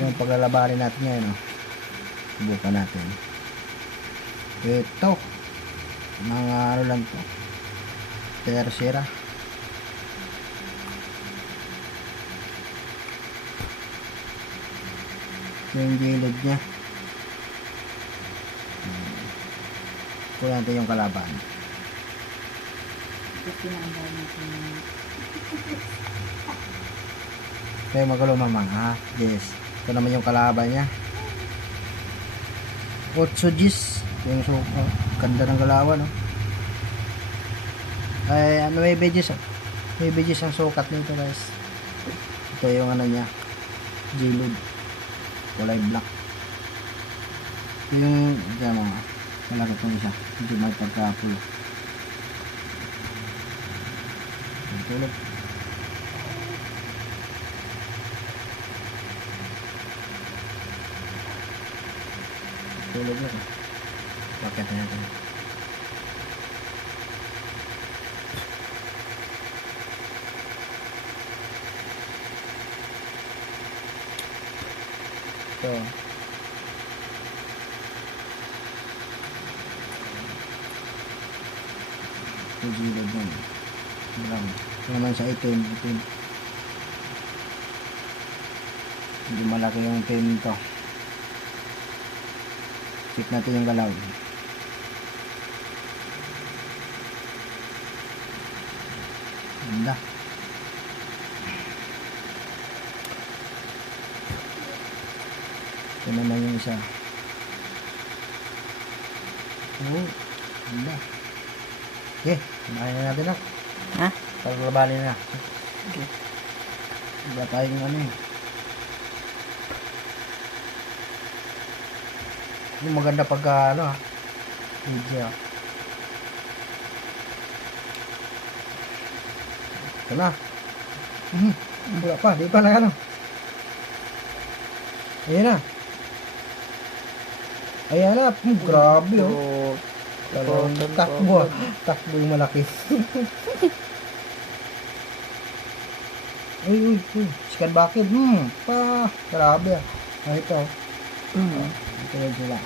Yung paglalabanin natin ngayon, oh. Subukan natin. Ito. Mga ano lang to. Tercera. Yung gilid niya. Kuha natin yung kalaban. Kaya magulo mamang ha. Yes. Ito naman yung kalaban niya. 8 G's. Yung ganda ng galawan, no? Ay, ano, may bedges. May bedges ang sukat nito, guys. Ito yung ano niya. Gilid. Kulay black. Yung, dyan mga. Malaki itong isa. Hindi may pagkapulo. Tulog. Tulog na ito. Bakit na natin. Ito. Ito gilid yan. Brown. Ito naman sa itim. Hindi malaki yung itim nito. Check natin yung galaw. Ganda. Ito naman yung isa. Oh, ganda. Okay, kumain na natin, ah. Ha? Paglabanin na. Okay. Wala tayong ano eh. Yung maganda pagka ano ah. Video. Ito na. Wala pa, di pa na ano. Ayan na. Ayan na. Grabe oh. Talagang takbo ah. Takbo yung malaki. Uy. Sikat bakit? Pa. Grabe ah. Ito. Ito yung sila.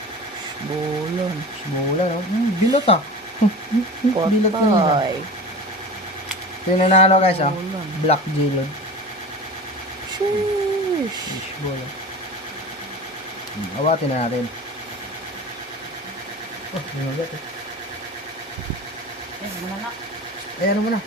Bulan. Simula, no? Bilot ah. Bilot na yun. Patay. Ito yung nanalo guys ah. Bulan. Black Gilid. Sheesh. Fishball. Awatin na natin. Oh, yung ulit eh. Eh, muna na. Eh, ano mo na?